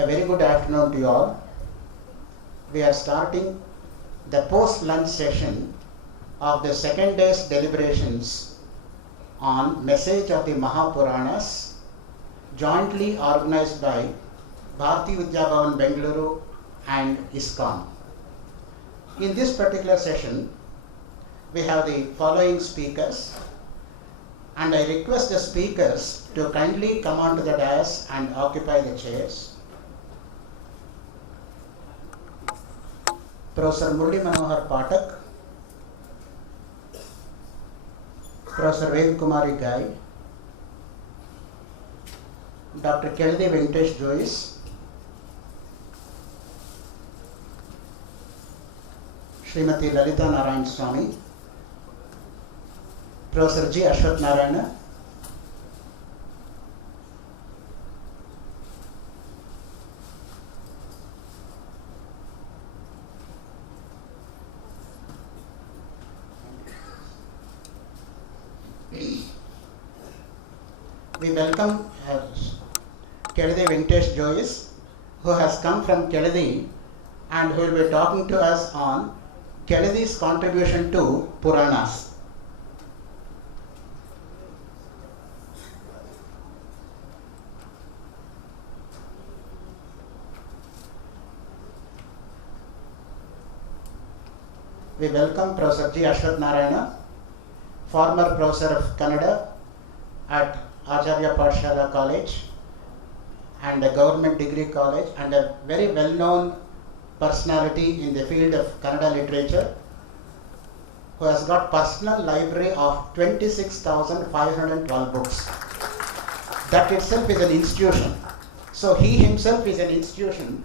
A very good afternoon to you all. We are starting the post-lunch session of the second day's deliberations on Message of the Mahapuranas, jointly organized by Bharati Vidya Bhavan Bengaluru and ISKCON. In this particular session, we have the following speakers, and I request the speakers to kindly come onto the dais and occupy the chairs. Professor Murli Manohar Pathak, Professor Ved Kumari Gai, Dr. Keladi Venkatesh Joyce, Srimati Lalita Narayan Swami, Professor G. Ashwath Narayana, we welcome Keladi Venkatesh Joyce, who has come from Keladi and who will be talking to us on Keladi's contribution to Puranas. We welcome Professor G. Ashwath Narayana, former professor of Kannada at Acharya Pathshala College and a government degree college, and a very well-known personality in the field of Kannada literature, who has got personal library of 26,512 books. That itself is an institution. So he himself is an institution,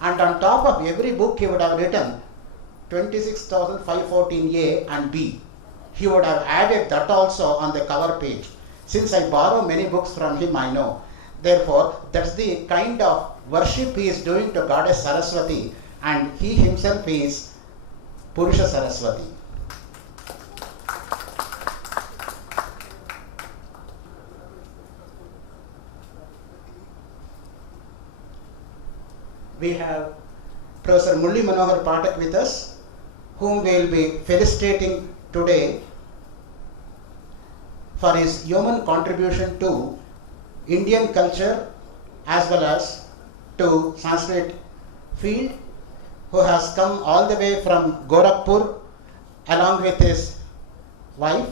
and on top of every book he would have written 26,514A and B. He would have added that also on the cover page. Since I borrow many books from him, I know. Therefore, that's the kind of worship he is doing to Goddess Saraswati, and he himself is Purusha Saraswati. We have Professor Murli Manohar Pathak with us, whom we will be felicitating today for his human contribution to Indian culture as well as to Sanskrit field, who has come all the way from Gorakhpur along with his wife.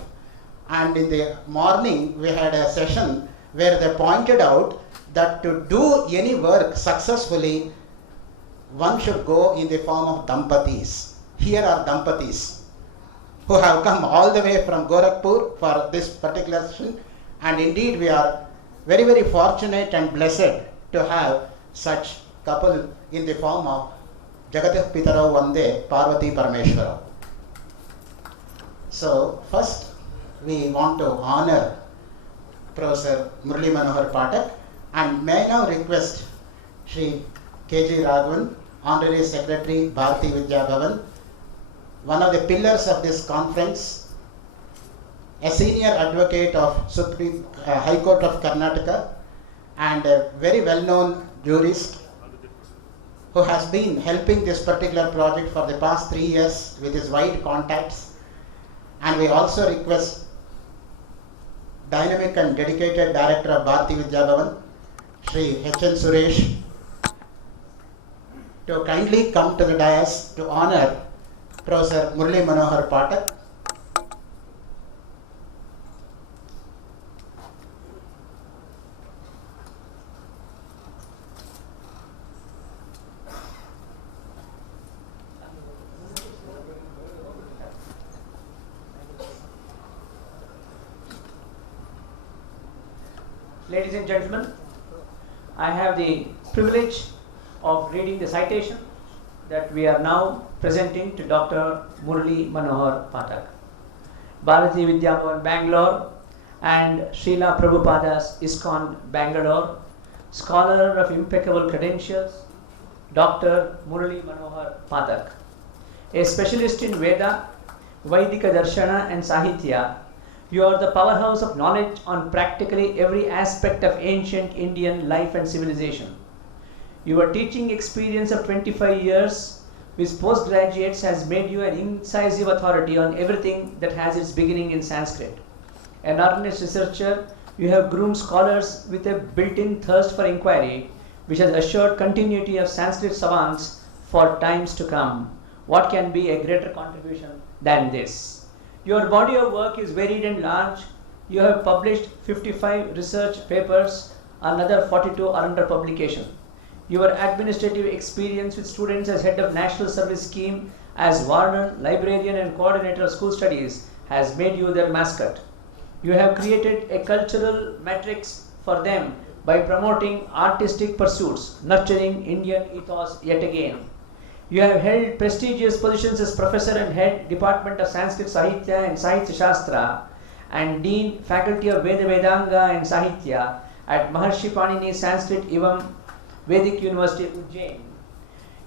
And in the morning we had a session where they pointed out that to do any work successfully, one should go in the form of Dampatis. Here are Dampatis who have come all the way from Gorakhpur for this particular session, and indeed we are very, very fortunate and blessed to have such couple in the form of Jagatah Pitarau Vande Parvati Parameshwarau. So first we want to honor Professor Murli Manohar Pathak, and may I now request Shri K.G. Raghavan, Honorary Secretary, Bharati Vidya Bhavan, one of the pillars of this conference, a senior advocate of Supreme High Court of Karnataka, and a very well-known jurist who has been helping this particular project for the past 3 years with his wide contacts. And we also request dynamic and dedicated director of Bharati Vidya Bhavan, Shri H.N. Suresh, to kindly come to the dais to honor Professor Murli Manohar Pathak. Ladies and gentlemen, I have the privilege of reading the citation that we are now presenting to Dr. Murli Manohar Pathak. Bharati Vidya Bhavan Bangalore and Srila Prabhupada's ISKCON Bangalore, scholar of impeccable credentials, Dr. Murli Manohar Pathak, a specialist in Veda, Vaidika Darshana and Sahitya. You are the powerhouse of knowledge on practically every aspect of ancient Indian life and civilization. Your teaching experience of 25 years with postgraduates has made you an incisive authority on everything that has its beginning in Sanskrit. An earnest researcher, you have groomed scholars with a built-in thirst for inquiry, which has assured continuity of Sanskrit savants for times to come. What can be a greater contribution than this? Your body of work is varied and large. You have published 55 research papers, another 42 are under publication. Your administrative experience with students as head of National Service Scheme, as warden, librarian and coordinator of school studies has made you their mascot. You have created a cultural matrix for them by promoting artistic pursuits, nurturing Indian ethos yet again. You have held prestigious positions as professor and head Department of Sanskrit Sahitya and Sahitya Shastra and Dean Faculty of Veda Vedanga and Sahitya at Maharshi Panini Sanskrit Evam Vedic University Ujjain.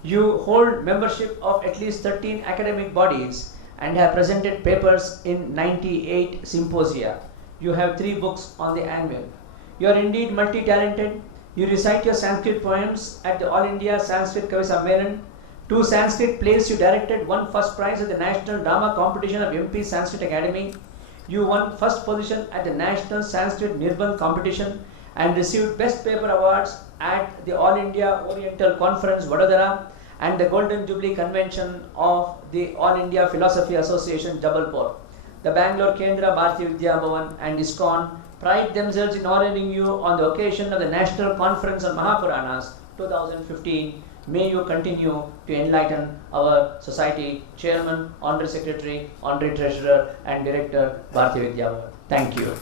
You hold membership of at least 13 academic bodies and have presented papers in 98 symposia. You have 3 books on the anvil. You are indeed multi-talented. You recite your Sanskrit poems at the All India Sanskrit Kavi Sammelan. 2 Sanskrit plays you directed, won first prize at the National Drama Competition of MP Sanskrit Academy. You won first position at the National Sanskrit Nirbandh Competition and received Best Paper Awards at the All India Oriental Conference, Vadodara, and the Golden Jubilee Convention of the All India Philosophy Association, Jabalpur. The Bangalore Kendra Bharati Vidya Bhavan and ISKCON pride themselves in honoring you on the occasion of the National Conference on Mahapuranas 2015. May you continue to enlighten our society. Chairman, Honorary Secretary, Honorary Treasurer and Director, Bharati Vidya Bhavan. Thank you.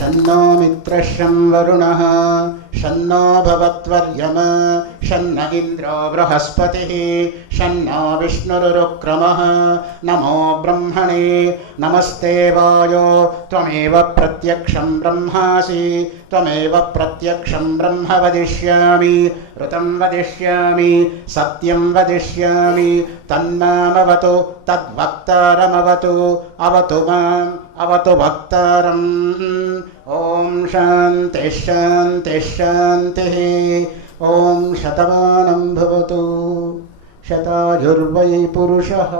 शन्नो मित्रशं वरुणः शन्नो भवत्वर्यम शन्न इन्द्रो बृहस्पतिः शन्नो विष्णुरुक्रमः नमो ब्रह्मणे नमस्ते वायो त्वमेव प्रत्यक्षं ब्रह्मासि त्वमेव प्रत्यक्षं ब्रह्म वदिष्यामि ऋतं वदिष्यामि सत्यं वदिष्यामि तन्मामवतु तद्वक्तारमवतु अवतु माम् अवतु भक्तारम् ॐ शान्तिः शान्तिः शान्तिः ॐ शतमानं भवतु शतायुर्वै पुरुषः.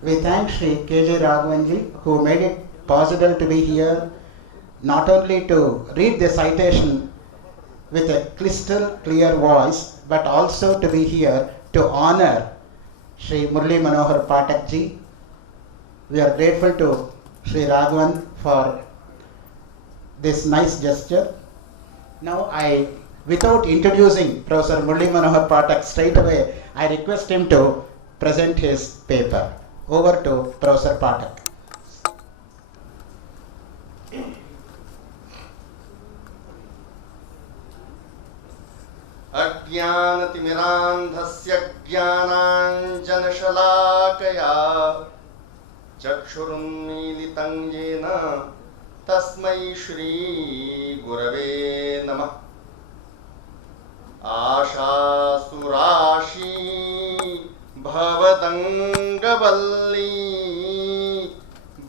We thank Sri K.J. Raghavanji who made it possible to be here, not only to read the citation with a crystal clear voice, but also to be here to honor Sri Murali Manohar Pathak ji. We are grateful to Sri Raghavan for this nice gesture. Now without introducing Professor Murali Manohar Pathak straight away, I request him to present his paper. Over to Professor Pathak. अज्ञानतिमिरान्धस्य ज्ञानाञ्जनशलाकया चक्षुरुन्मीलितं येन तस्मै श्रीगुरवे नमः. आशासुराशी भवदङ्गवल्ली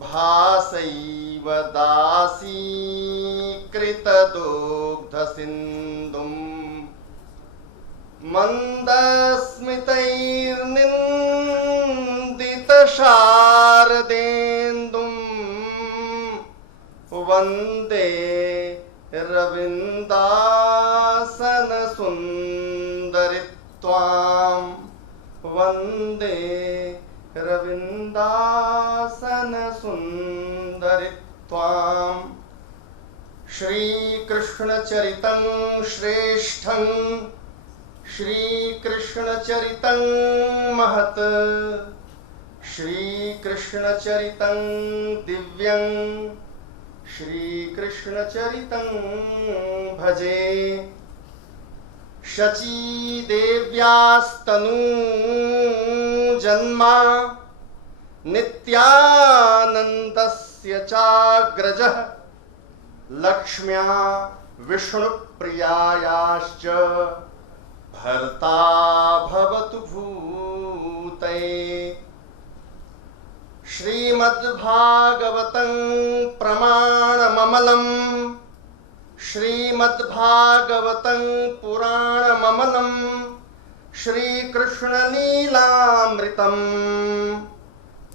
भासैव दासीकृतदुग्धसिन्धुं मन्दस्मितैर्निन्दितशारदेन्दुं वन्दे रविन्दासनसुन्दरित्वाम् वन्दे रविन्दासनसुन्दरित्वाम्. श्रीकृष्णचरितं श्रेष्ठं श्रीकृष्णचरितं महत् श्रीकृष्णचरितं दिव्यं श्रीकृष्णचरितं भजे। शचीदेव्यास्तनू जन्मा नित्यानन्दस्य चाग्रजः लक्ष्म्या विष्णुप्रियायाश्च भर्ता भवतु भूतये। श्रीमद्भागवतं प्रमाणममलं श्रीमद्भागवतं पुराणममलं श्रीकृष्णलीलामृतं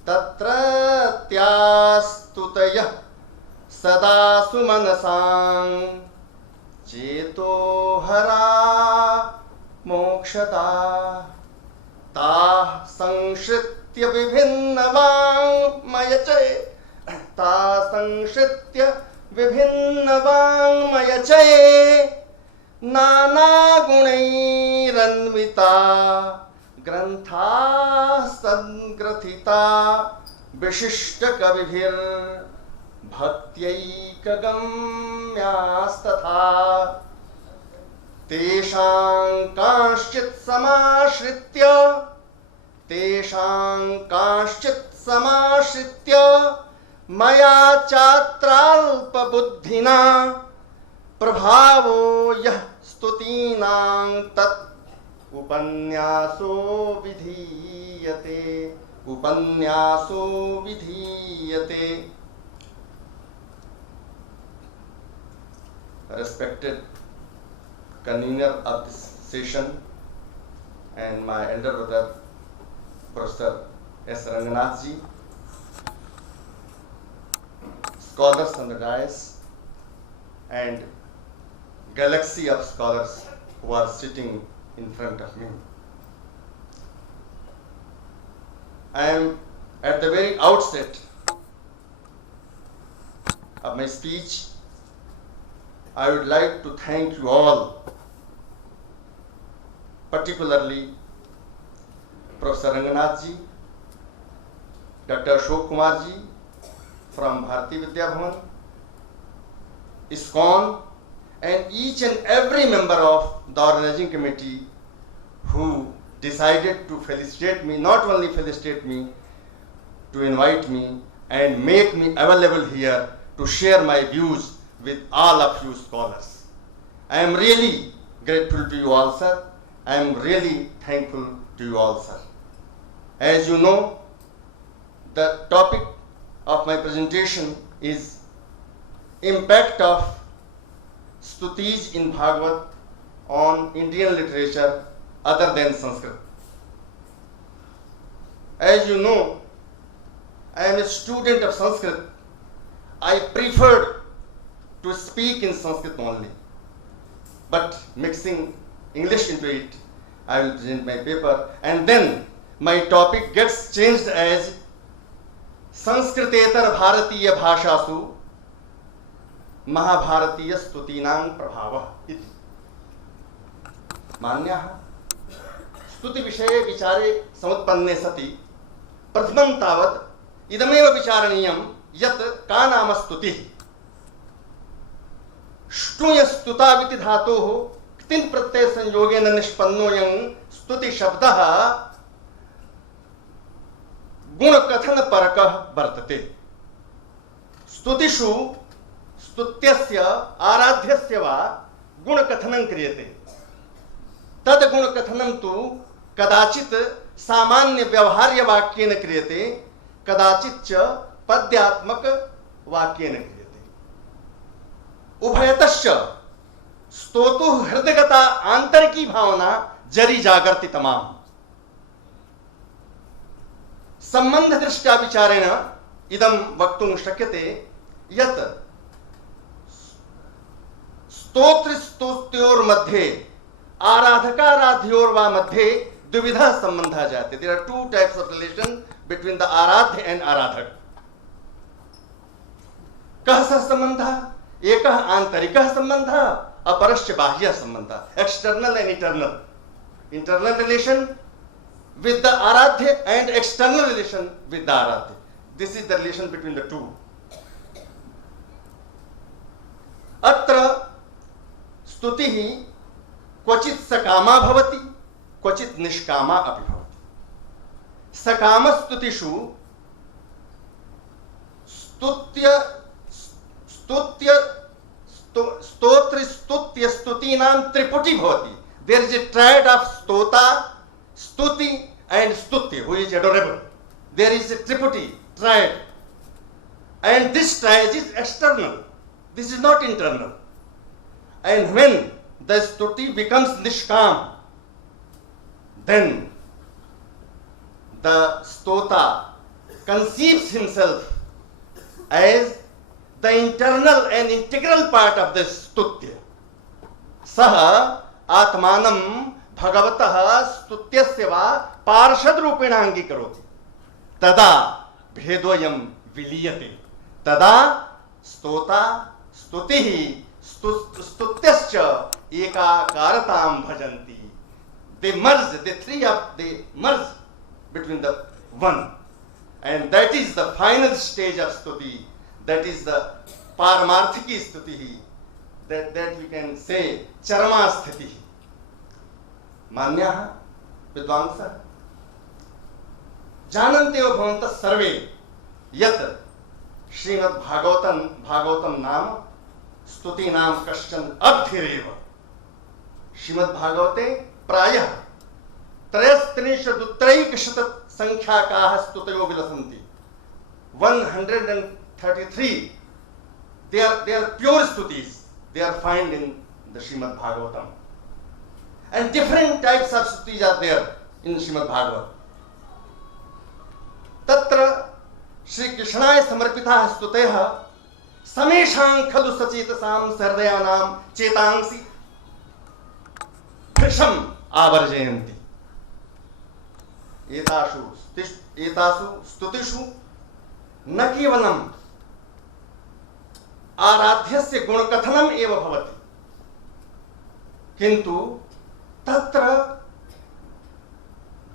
तत्रत्यास्तुतयः सदा सुमनसां चेतोहरा मोक्षदा ताः संश्रित्य विभिन्नवाङ्मयचये नानागुणैरन्विता ग्रन्थाः सङ्ग्रथिता विशिष्टकविभिर्भक्त्यैकगम्यास्तथा तेषां कांश्चित् समाश्रित्य मया चात्राल्पबुद्धिना प्रभावो यः स्तुतीनां तत् उपन्यासो विधीयते। Respected convener of this session and my elder brother Professor S. Ranganath ji, scholars on the dais and galaxy of scholars who are sitting in front of me. I am at the very outset of my speech. I would like to thank you all, particularly Professor Ranganath ji, Dr. Ashok Kumar ji from Bharati Vidya Bhavan, ISKCON, and each and every member of the organizing committee who decided to felicitate me, not only felicitate me, to invite me and make me available here to share my views with all of you scholars. I am really grateful to you all, sir. I am really thankful to you all, sir. As you know, the topic of my presentation is impact of Stutis in Bhagavad on Indian literature other than Sanskrit. As you know, I am a student of Sanskrit. I preferred to speak in Sanskrit only, but mixing English into it, I will present my paper, and then my topic gets changed as Sanskritetar Bharatiya Bhashasu Mahabharatiya Stutinam Prabhava iti. मान्यः स्तुति विषये विचारे समुत्पन्ने सति प्रथमं तावत् इदमेव विचारणीयं यत् का नाम स्तुतिः। ष्टुय स्तुताविति धातोः क्तिन् प्रत्यय संयोगेन निष्पन्नोऽयं स्तुति शब्दः गुणकथन परकः वर्तते। स्तुतिषु स्तुत्यस्य आराध्यस्य वा गुणकथनं क्रियते। तद गुणकथनं तु कदाचित् सामान्य व्यवहार्य वाक्येन क्रियते, कदाचित् च पद्यात्मक वाक्येन क्रियते। उभयतश्च स्तोतुः हृदयगता आंतरिकी भावना जरी जागर्ति तमाम। संबंध दृष्ट्या विचारेण इदं वक्तुं शक्यते यत् स्तोत्रस्तुत्योर्मध्ये आराधकाराध्योर्वा मध्ये द्विविधः संबंधः जायते। There are two types of relation between the आराध्य एंड आराधक। कः सः संबंधः? एकः आंतरिकः संबंधः, अपरश्च बाह्यः संबंधः, external and internal. internal relation with the Aradhya and external relation with the Aradhya. This is the relation between the two. Atra स्तुतिः क्वचित् सकामा भवति, क्वचित् निष्कामा अपि भवति. सकामस्तुतिषु स्तुतीनां त्रिपुटी भवति. There is a triad of stota, stuti and stuti, who is adorable. There is a triputi, triad. And this triad is external. This is not internal. And when the stuti becomes nishkam, then the stota conceives himself as the internal and integral part of the stutya. Saha atmanam bhagavatah stutyasya va parshad rupena angikaroti. Tada bhedoyam viliyate. Tada stota stutihi stutyascha ekakaratam bhajanti. They merge, they merge between the one. And that is the final stage of stuti. That is the paramarthiki stuti. That we can say charama sthiti. Manyah vidwansa jananteo bhavantah sarve yat Srimad Bhagavatam नाम स्तुति नाम कश्चन अब्धिरेव. श्रीमद् भागवते प्रायः 33 संख्याकाः स्तुतयो विलसन्ति. 133 they are pure stutis. They are found in the Srimad Bhagavatam. And different types of stutis are there in Srimad Bhagavatam. Tatra Shri Krishnaya samarpitaः स्तुतयः समेषां खलु सचेतसां सहृदयानां चेतांसि कृशम् आवर्जयन्ति. एतासु स्तुतिषु न केवलम् आराध्यस्य गुणकथनम् एव भवति, किन्तु तत्र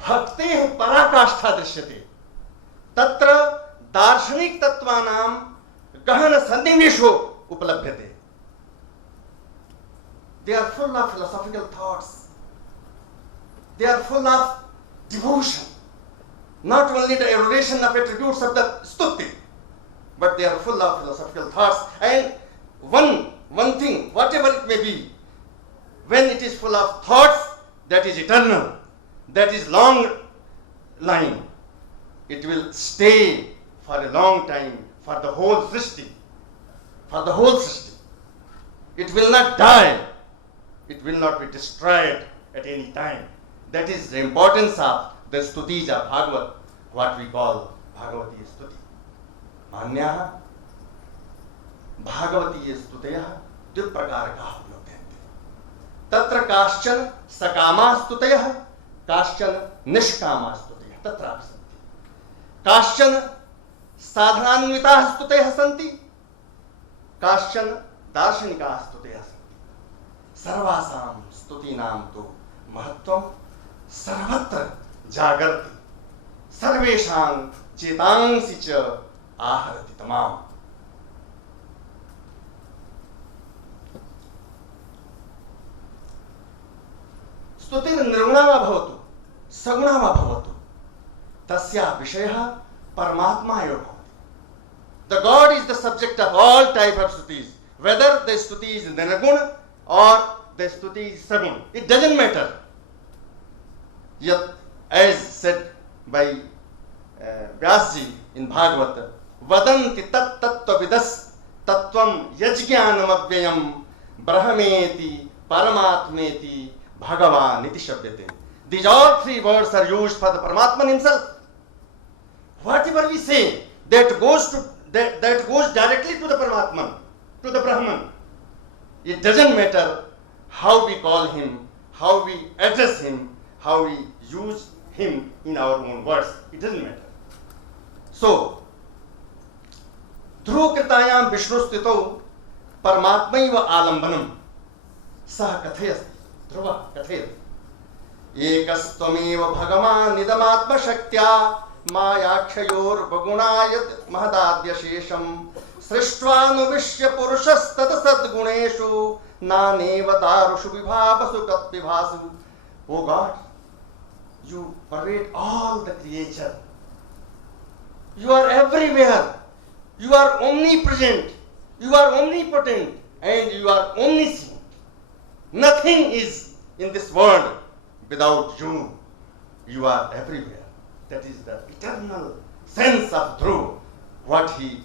भक्तेः पराकाष्ठा दृश्यते. तत्र दार्शनिक तत्त्वानां गहन सन्निवेशो उपलभ्यते. They are full of philosophical thoughts. They are full of devotion. Not only the erudition of attributes of the stuti, but they are full of philosophical thoughts. And one thing, whatever it may be, when it is full of thoughts, that is eternal, that is long line, it will stay for a long time, for the whole Srishti. For the whole Srishti. It will not die. It will not be destroyed at any time. That is the importance of the stutis of Bhagavat, what we call Bhagavati Stuti. Manyah Bhagavati Stutayah Dviprakarakaः उपलभ्यन्ते. Tatra kaschan sakama stutayah, kaschan nishkama stutayah. Tatra santi. Kaschan साधनान्विताः स्तुतयः सन्ति, काश्चन दार्शनिकाः स्तुतयः सन्ति. सर्वासां स्तुतीनां तु महत्त्वं सर्वत्र जागर्ति, सर्वेषां चेतांसि च आहरति तमाम्. स्तुतिर्निर्गुणा वा भवतु सगुणा वा भवतु, तस्याः विषयः Paramatma एव भवति. The God is the subject of all type of stutis, whether the stuti is nirguna or the stuti is saguna. It doesn't matter. Yet, as said by Vyasji in Bhagavata, vadanti tat tattva vidas tattvam yajñanam avyayam brahmeti paramatmeti bhagavan iti shabdate. These all three words are used for the Paramatman himself. Whatever we say that goes directly to the Paramatman, to the Brahman. It doesn't matter how we call him, how we address him, how we use him in our own words. It doesn't matter. So, ध्रुवकृतायां विष्णुस्थितौ परमात्मैव आलम्बनम सह कथयति. ध्रुव कथयति. एकस्त्वमेव भगवान् निदमात्मशक्त्या मायाक्षयोर्बगुणायत महदाद्यशेषम् सृष्ट्वानुविश्य पुरुषस्तत सद्गुणेषु नानेव दारुषु Vibhavasu तत्विभासु. O God, you pervade all the creature. You are everywhere. You are omnipresent. You are omnipotent. And you are omniscient. Nothing is in this world without you. You are everywhere. That is the eternal sense of truth, what he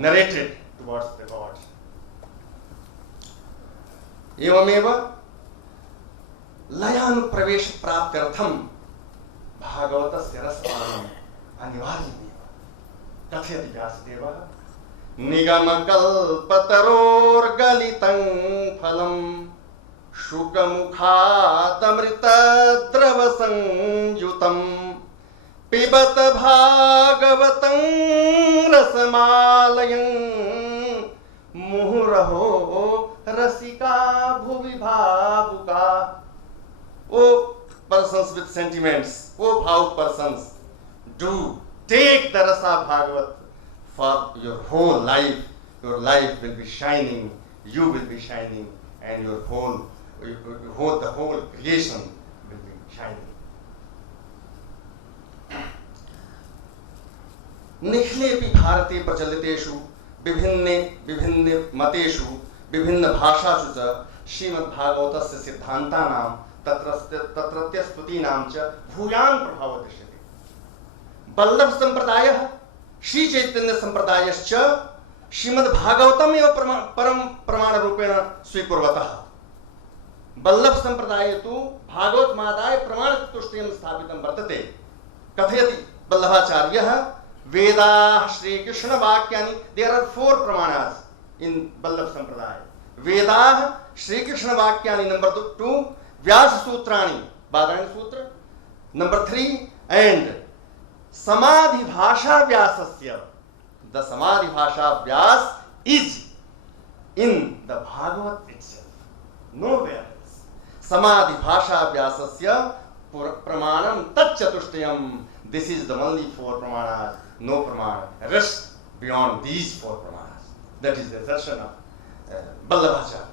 narrated towards the gods. एवमेव लयानुप्रवेश प्राप्त्यर्थम भागवतस्य रसपानम् अनिवार्यमेव कथयति व्यासदेवः. निगमकल्पतरोर्गलितं फलं शुकमुखादमृतद्रवसंयुतं पिबत भागवतं रसमालयं मुहुरहो रसिका भुवि भावुका. O persons with sentiments, O bhavuk persons, do take the rasa Bhagavat for your whole life. Your life will be shining, you will be shining, and the whole creation will be shining. निखिलेपि भारते प्रचलितेषु विभिन्न mateषु विभिन्न भाषासु च श्रीमद्भागवतस्य सिद्धान्तानां तत्रत्य स्तुतीनां च भूयान् प्रभावः दृश्यते. वल्लभ संप्रदायः श्री चैतन्य संप्रदायश्च श्रीमद्भागवतमेव परम प्रमाण रूपेण स्वीकुर्वतः. वल्लभ संप्रदाये तु भागवत मादाय प्रमाण चतुष्टयं स्थापितं वर्तते. कथयति वल्लभाचार्यः वेदाः श्रीकृष्ण वाक्यानि. देयर आर 4 प्रमाणास in Vallabh Sampradaya. Vedah, Shri Krishna Vakyani. Number 2, Vyas Sutrani, Badarayana Sutra. Number 3, and Samadhi Bhasha Vyasasya. The Samadhi Bhasha Vyas is in the Bhagavat itself, nowhere else. Samadhi Bhasha Vyasasya Pramanam Tat Chatushtayam. This is the only 4 pramanas, no pramana. Rest beyond these 4 pramanas. That is the darshan of Vallabhacharya.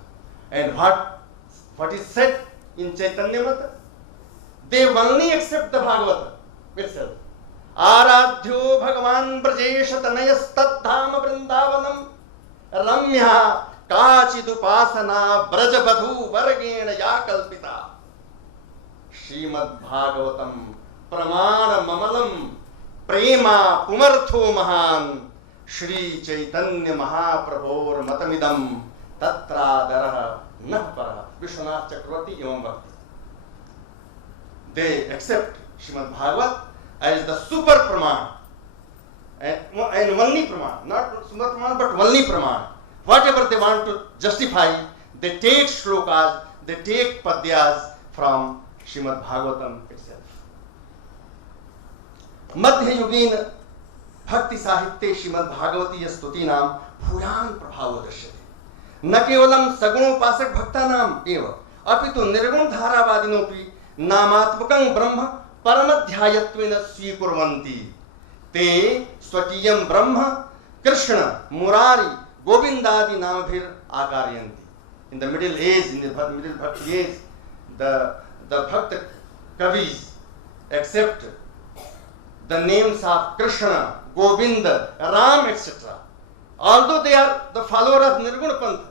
And what is said in Chaitanya Mata? They only accept the Bhagavata itself. Aradhyo Bhagavan Brajesha Tanayas Tathama Vrindavanam Ramya Kachidupasana Brajabadhu Vargena Yakalpita. Srimad Bhagavatam Pramana Mamalam Prema Pumartho Mahan Shri Chaitanya Mahaprabhor Matamidam Tatradarah Nahparah. Vishwanath Chakravarti Evam Bhakti. They accept Srimad Bhagavat as the super Praman and only Praman, not super Praman but only Praman. Whatever they want to justify, they take shlokas, they take padyas from Srimad Bhagavatam itself. Madhya Yugin भक्ति साहित्ये श्रीमद् भागवतीय स्तुतीनां भूयान् प्रभावो दृश्यते. न केवलं सगुणोपासक भक्तानाम् एव अपितु निर्गुण धारावादिनोऽपि नामात्मकं ब्रह्म परमध्यायत्वेन स्वीकुर्वन्ति. ते स्वकीयं ब्रह्म Krishna Murari गोविन्दादि नामभिर् आकारयन्ति. In the middle age, in the middle bhakti age, the bhakta kavis accept the names of Krishna, Govinda, Ram, etc. Although they are the follower of Nirguna Pantha,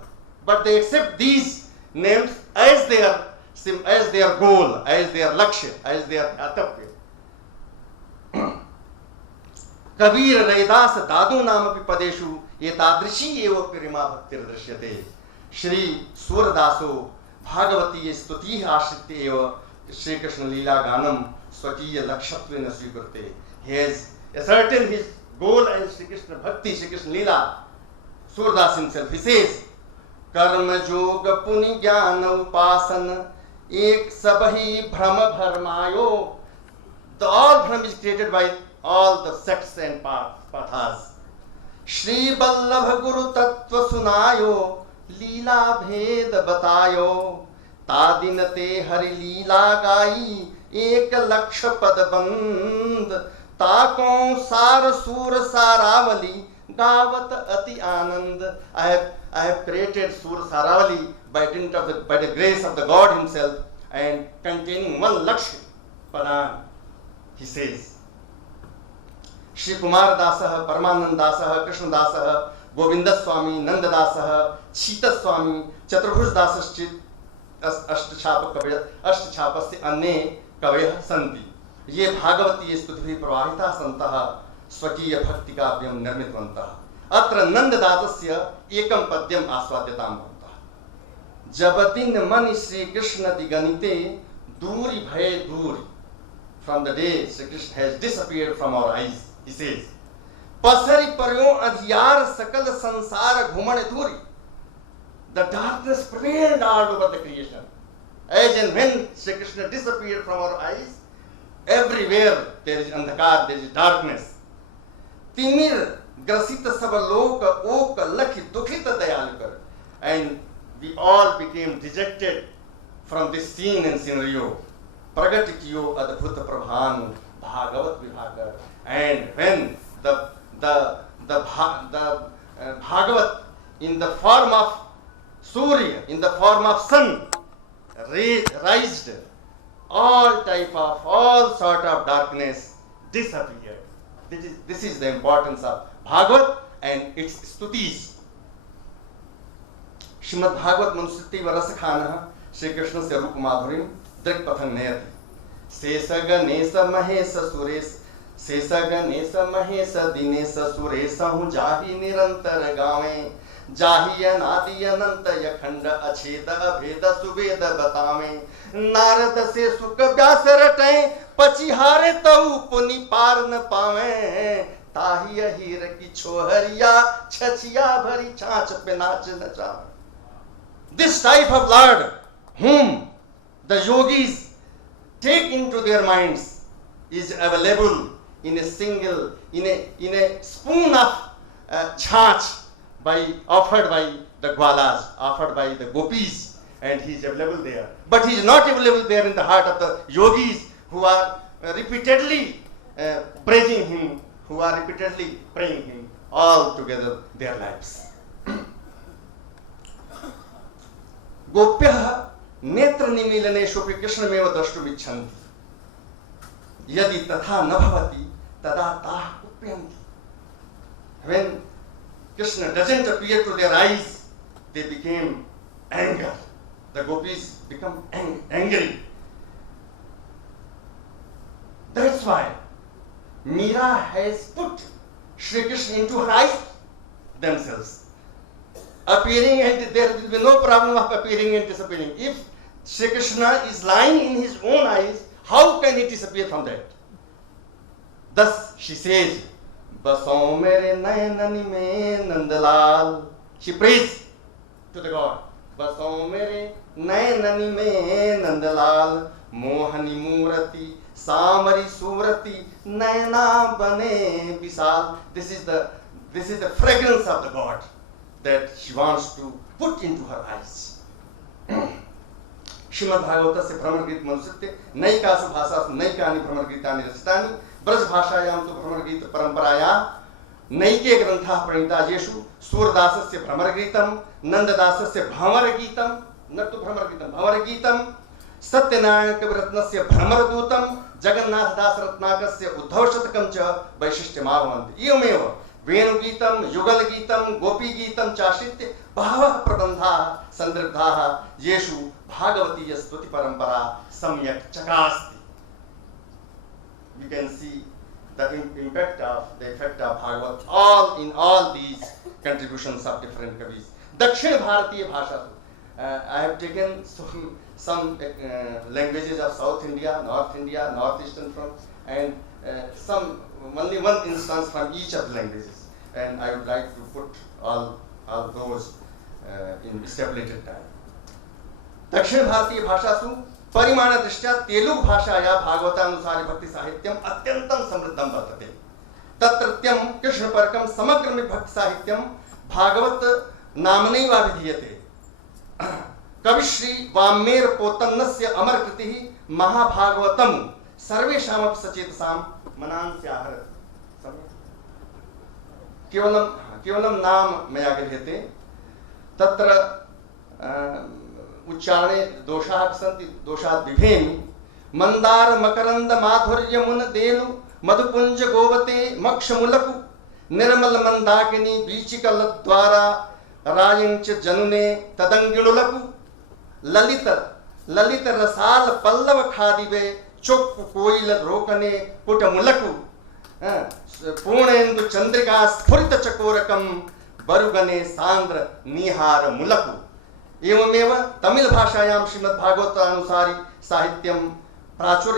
but they accept these names as their goal, as their lakshya, as their atapya. Kabir, Raidas, Dadu Namapi Padeshu, Etadrishi Eva Pirima Bhaktir Drishyate. Shri Suradaso, Bhagavati Stuti Ashite Eva, Shri Krishna Leela Ganam, Swatiya Lakshatvena Swikurte. He has ascertained his goal as Shri Krishna Bhakti, Shri Krishna Leela. Surdas himself, he says, Karma Yoga Puni Jnana Upasana Ek Sabhi Brahma Bharmayo. The all Brahma is created by all the sects and pathas. Shri Vallabha Guru Tattva Sunayo Leela Bhed Batayo तादिन ते हरि लीला गाई 1 लक्ष पद बंद ताको सार सूर सारावली गावत अति आनंद. I have created Sur Saravali by the grace of the God himself and containing 1 laksh padan, he says. Shri Kumar Dasah, Paramanand Dasah, Krishna Dasah, Govinda Swami, Nanda Dasah, Chita Swami, Chaturabhuj Dasaschit, अष्टछापस्य अन्य कवयः सन्ति. ये भागवतीय स्तुतिभिः प्रवाहिताः सन्तः स्वकीय भक्ति काव्यं निर्मितवन्तः. अत्र नन्ददासस्य एकं पद्यम् आस्वाद्यतां भवन्तः. जब दिन मन श्री कृष्ण दिगनिते दूरी भये दूरी. From the day Sri Krishna has disappeared from our eyes, he says, पसरी पर्यो अधियार सकल संसार घुमण दूरी. The darkness prevailed all over the creation. As and when Sri Krishna disappeared from our eyes, everywhere there is andhakar, there is darkness. Timir grasita sabaloka oka lakhi dukhita dayalukar. And we all became dejected from this scene and scenario. Pragatikyo adbhuta prabhanu bhagavat vibhagar. And when the Bhagavat in the form of Surya, in the form of sun, raised, all sort of darkness disappeared. This is the importance of Bhagavat and its stutis. Shrimad Bhagavat Manusmriti Varasakhanah Shri Krishna se Rupa Madhurim Drikpathang Nayati. Sesaga Nesa Mahesa Sures Sesaga Nesa Mahesa Dinesa Suresa Hu Jahi Nirantar Gawe जाहि अनादि अनंत यखंड अछेद अभेद सुवेद बतावे. नारद से सुख व्यास रटे पचिहारे तऊ पुनि पार न पावे. ताहि हीर की छोहरिया छछिया भरी छाछ पे नाच नचावे. This type of Lord whom the yogis take into their minds is available in a single, in a spoon of chach offered by the Gwalas, offered by the Gopis, and he is available there. But he is not available there in the heart of the yogis who are repeatedly praising him, who are repeatedly praying him all together their lives. Gopyah नेत्र निमीलनेषु कृष्णमेव द्रष्टुमिच्छन्ति. यदि तथा न भवति तदा ताः कुप्यन्ति. When Krishna doesn't appear to their eyes, they became anger. The gopis become angry. That's why Meera has put Shri Krishna into her eyes themselves. Appearing and there will be no problem of appearing and disappearing. If Shri Krishna is lying in his own eyes, how can he disappear from that? Thus she says, Basau mere nayanani mein Nandalal. She prays to the God. Basau mere nayanani mein Nandalal. Mohani murati samari surati nayana bane visal. This is the fragrance of the God that she wants to put into her eyes. Shrimad Bhagavat से भ्रमर गीत मनुष्य नैकासु भाषासु नैकानि भ्रमर गीतानि रचितानि ब्रज भाषायां तु भ्रमर गीत परंपरायां नैके ग्रंथाः प्रणीताः सूरदासस्य भ्रमर गीतम नंददासस्य भ्रमर गीतम न तु भ्रमर गीतम भ्रमर गीतम सत्यनारायण कविरत्नस्य भ्रमर दूतम जगन्नाथ दास रत्नाकरस्य उद्धव शतकं च वैशिष्ट्यमावहन्ति. एवमेव वेणुगीतम युगल गीतम गोपी गीतम चाश्रित्य बहवः प्रबंधाः संदर्भाः येषु भागवतीय स्तुति परंपरा सम्यक चकास्ति. We can see the effect of Bhagavat all these contributions of different kavis. Dakshin Bharatiya Bhasha. I have taken some languages of South India, Northeastern front, and only one instance from each of the languages, and I would like to put all those in stipulated time. दक्षिण भारतीय भाषासु परिमाण दृष्ट्या तेलुगु भाषाया भागवतानुसारि भक्ति साहित्यम अत्यंतं समृद्धं वर्तते. तत्रत्यं कृष्णपरकं समग्रं भक्ति साहित्यं भागवत नामनैवाभिधीयते. कविश्री वामेर पोतन्नस्य अमर कृति महाभागवतम सर्वेषामपि सचेतसां मनांसि आहरति। केवलं नाम मया गृह्यते, तत्र उच्चारणे दोषाः सन्ति, दोषात् बिभेमि। मंदार मकरंद माधुर्य मुन देनु मधुपुंज गोवते मक्षमुलकु निर्मल मंदाकिनी बीचिकल द्वारा रायंच जनुने तदंगिणुलकु ललित ललित रसाल पल्लव खादिवे चोक्कु कोइल रोकने पुटमुलकु पूर्णेन्दु चंद्रिका स्फुरित चकोरकम बरुगने सांद्र निहार मुलकु। एवमेव तमिल भाषायां श्रीमद्भागवतानुसारी साहित्यं प्रचुर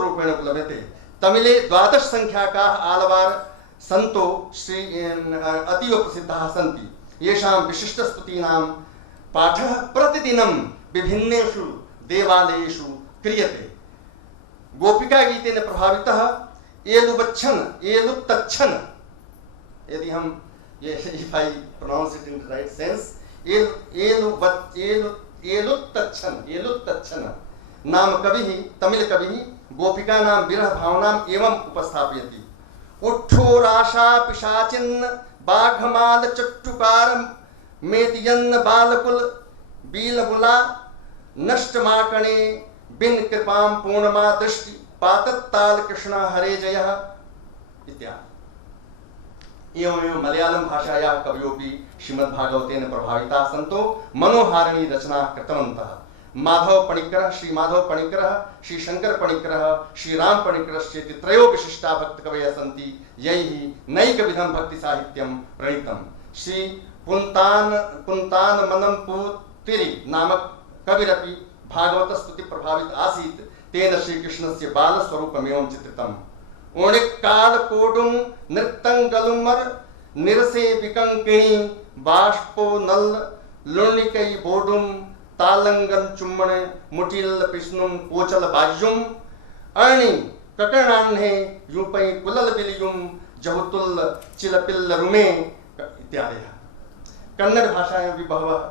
रूपेण उपलभ्यते। तमिले 12 संख्याकाः आलवार सन्तो श्री अतीव प्रसिद्धाः सन्ति। येषां विशिष्टस्तुतीनां पाठः प्रतिदिनं विभिन्नेषु देवालयेषु क्रियते। गोपिका गीतेन प्रभावितः एलुबच्छन एलुत्तच्छन, यदि हम if I pronounce it in the right sense, एलुत्तच्छन नाम कविः, तमिल कविः गोपिकानां विरह भावनाम् एवं उपस्थापयति। उठ्ठोराशा पिशाचिन्न बाघमाल चट्टुकार मेदियन्न बालकुल बीलबुला नष्टमाकणे बिन कृपां पूर्णमा दृष्टि पातत्ताल कृष्ण हरे जयः इत्यादि। एवमेव मलयालम भाषायाः कवयोपि श्रीमद्भागवतेन प्रभाविताः सन्तो मनोहारिणी रचना कृतवन्तः। माधव पणिक्करः, श्री माधव पणिक्करः, श्री शंकर पणिक्करः, श्री राम पणिक्करश्चेति त्रयो विशिष्टा भक्तकवयः सन्ति, यैः नैकविधं भक्ति साहित्यं प्रणीतम्। श्री पुन्तान मनम्पूतिरि नामक कविरपि भागवत स्तुति प्रभावित आसीत्। तेन श्रीकृष्णस्य बालस्वरूपमेवं चित्रितम्। ओणिक्काल कोडुं नृत्तंगलुमर निरसे विकंकिणी बाष्पो नल लुण्णिकै बोडुं तालंगन चुम्बन मुटिल पिष्णुम कोचल बाज्युम अर्णि ककर्णान्हे यूपै कुलल बिलियुम जहुतुल चिलपिल्ल रुमे इत्यादयः। कन्नड़ भाषायां भी बहव्यः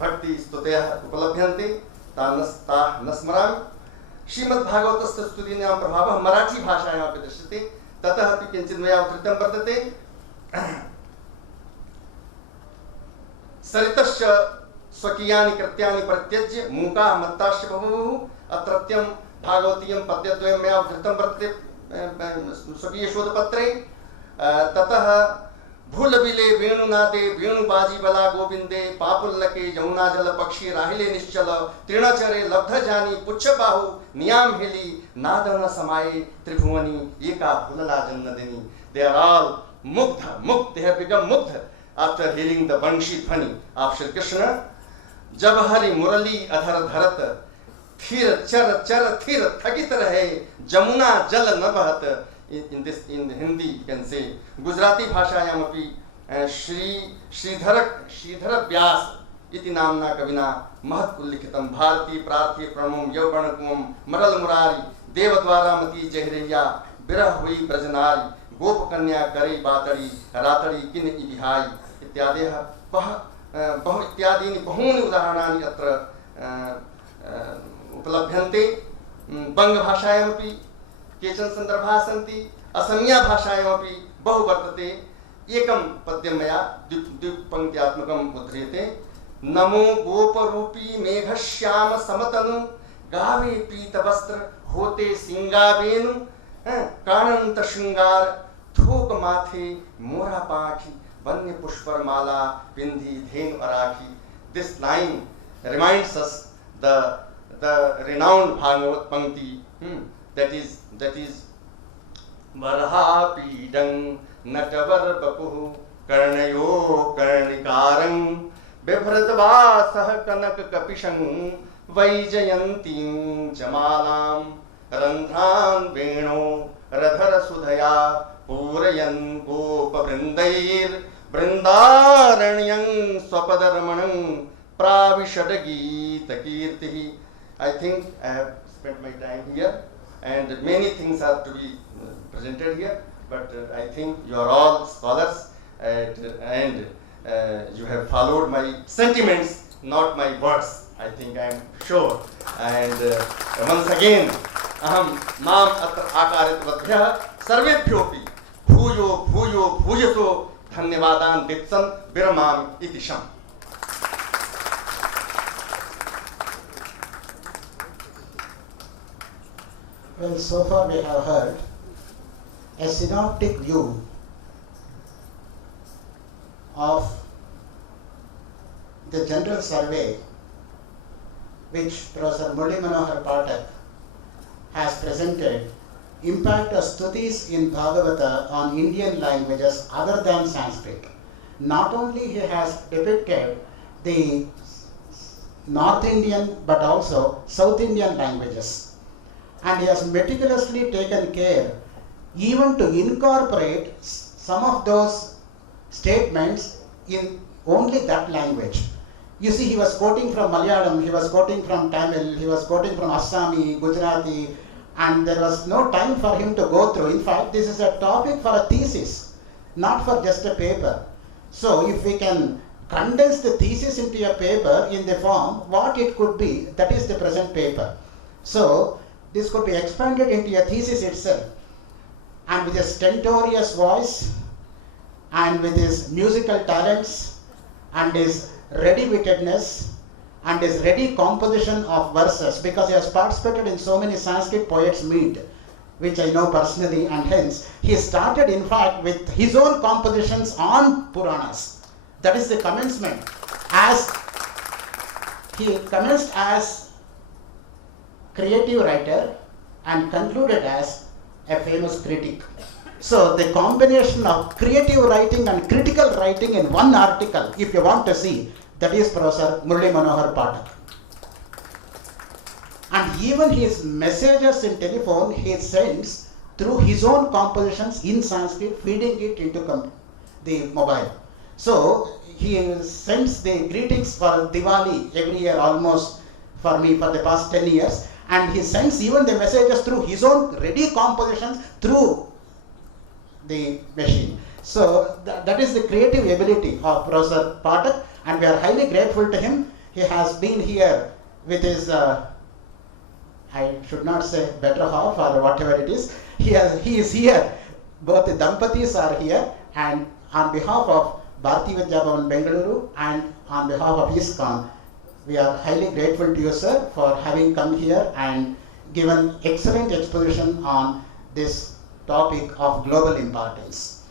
भक्ति स्तुतयः उपलभ्यन्ते, ताः न स्मरामि। श्रीमद्भागवतस्य स्तुतीनां प्रभावः मराठी भाषायाम् अपि दृश्यते, ततः अपि किञ्चित् मया उद्धृतं वर्तते। सरितश्च स्वकीयानि कृत्यानि परित्यज्य मूकाः मत्ताश्च बभूवुः। अत्रत्यं भागवतीयं पद्यद्वयं मया उद्धृतं वर्तते स्वकीयशोधपत्रे। ततः भूलबिले वेणुनादे वेणुबाजी बला गोविंदे पापुल्लके यमुना जल पक्षी राहिले निश्चल तृणचरे लब्धजानी पुच्छबाहु नियाम हेली नादन समाये त्रिभुवनी एका भूलला जन्नदिनी। They are all मुग्ध, they have become मुग्ध after hearing the banshi dhwani of Shri Krishna. जब हरि मुरली अधर धरत थिर चर चर थिर थकित रहे जमुना जल न बहत। In Hindi you can say. Gujarati भाषायामपि Shridhar व्यास इति नाम्ना कविना महत् उल्लिखितं। भारती प्रार्थी प्रणमं यौवनकुमं मरल मुरारी देवद्वारामती जहरैया विरह हुई ब्रजनारी गोप कन्या करे बातड़ी रातड़ी किन इबिहाई इत्यादयः इत्यादीनि बहूनि उदाहरणानि अत्र उपलभ्यन्ते। बङ्गभाषायामपि केचन सन्दर्भाः सन्ति, असमिया भाषायामपि बहु वर्तते। एकं पद्यं मया द्विपङ्क्त्यात्मकम् उद्ध्रियते। नमो गोपरूपी मेघश्याम समतनु गावे पीतवस्त्र होते सिंगावेनु कानंत श्रृंगार थोक माथे मोरा पाखी वन्य पुष्पर माला बिंदी धेनु अराखी। This line reminds us the renowned Bhagavad Pankti that is वरहापीडं Natwar बपुः कर्णयो कर्णिकारं बिभ्रतवासः कनक कपिशं वैजयन्तीं च मालां रन्ध्रान् वेणो रधर सुधया पूरयन् गोपवृन्दैर्वृन्दारण्यं स्वपदरमणं प्राविशद्गीतकीर्तिः। I think I have spent my time here and many things have to be presented here, but I think you are all scholars and you have followed my sentiments, not my words. I think I am sure. And once again, aham mam atra akaritavadhyah sarvebhyopi bhuyo bhuyo bhujaso dhanyavadan ditsan viramam iti sham. Well, so far we have heard a synoptic view of the general survey which Professor Murali Manohar Pathak has presented, impact of stutis in Bhagavata on Indian languages other than Sanskrit. Not only he has depicted the North Indian but also South Indian languages, and he has meticulously taken care even to incorporate some of those statements in only that language. You see, he was quoting from Malayalam, he was quoting from Tamil, he was quoting from Assami, Gujarati, and there was no time for him to go through. In fact, this is a topic for a thesis, not for just a paper. So if we can condense the thesis into a paper in the form what it could be, that is the present paper. So this could be expanded into a thesis itself, and with his stentorious voice and with his musical talents and his ready-wittedness and his ready composition of verses, because he has participated in so many Sanskrit poets' meet, which I know personally, and hence he started in fact with his own compositions on Puranas. That is the commencement. As he commenced as creative writer and concluded as a famous critic. So the combination of creative writing and critical writing in one article, if you want to see, that is Professor Murali Manohar Pathak. And even his messages in telephone he sends through his own compositions in Sanskrit, feeding it into the mobile. So he sends the greetings for Diwali every year almost for me for the past 10 years. And he sends even the messages through his own ready compositions through the machine. So that is the creative ability of Professor Pathak, and we are highly grateful to him. He has been here with his, I should not say better half or whatever it is. He is here. Both the Dampatis are here, and on behalf of Bharati Vidya Bhavan Bengaluru and on behalf of ISKCON, we are highly grateful to you, sir, for having come here and given excellent exposition on this topic of global importance.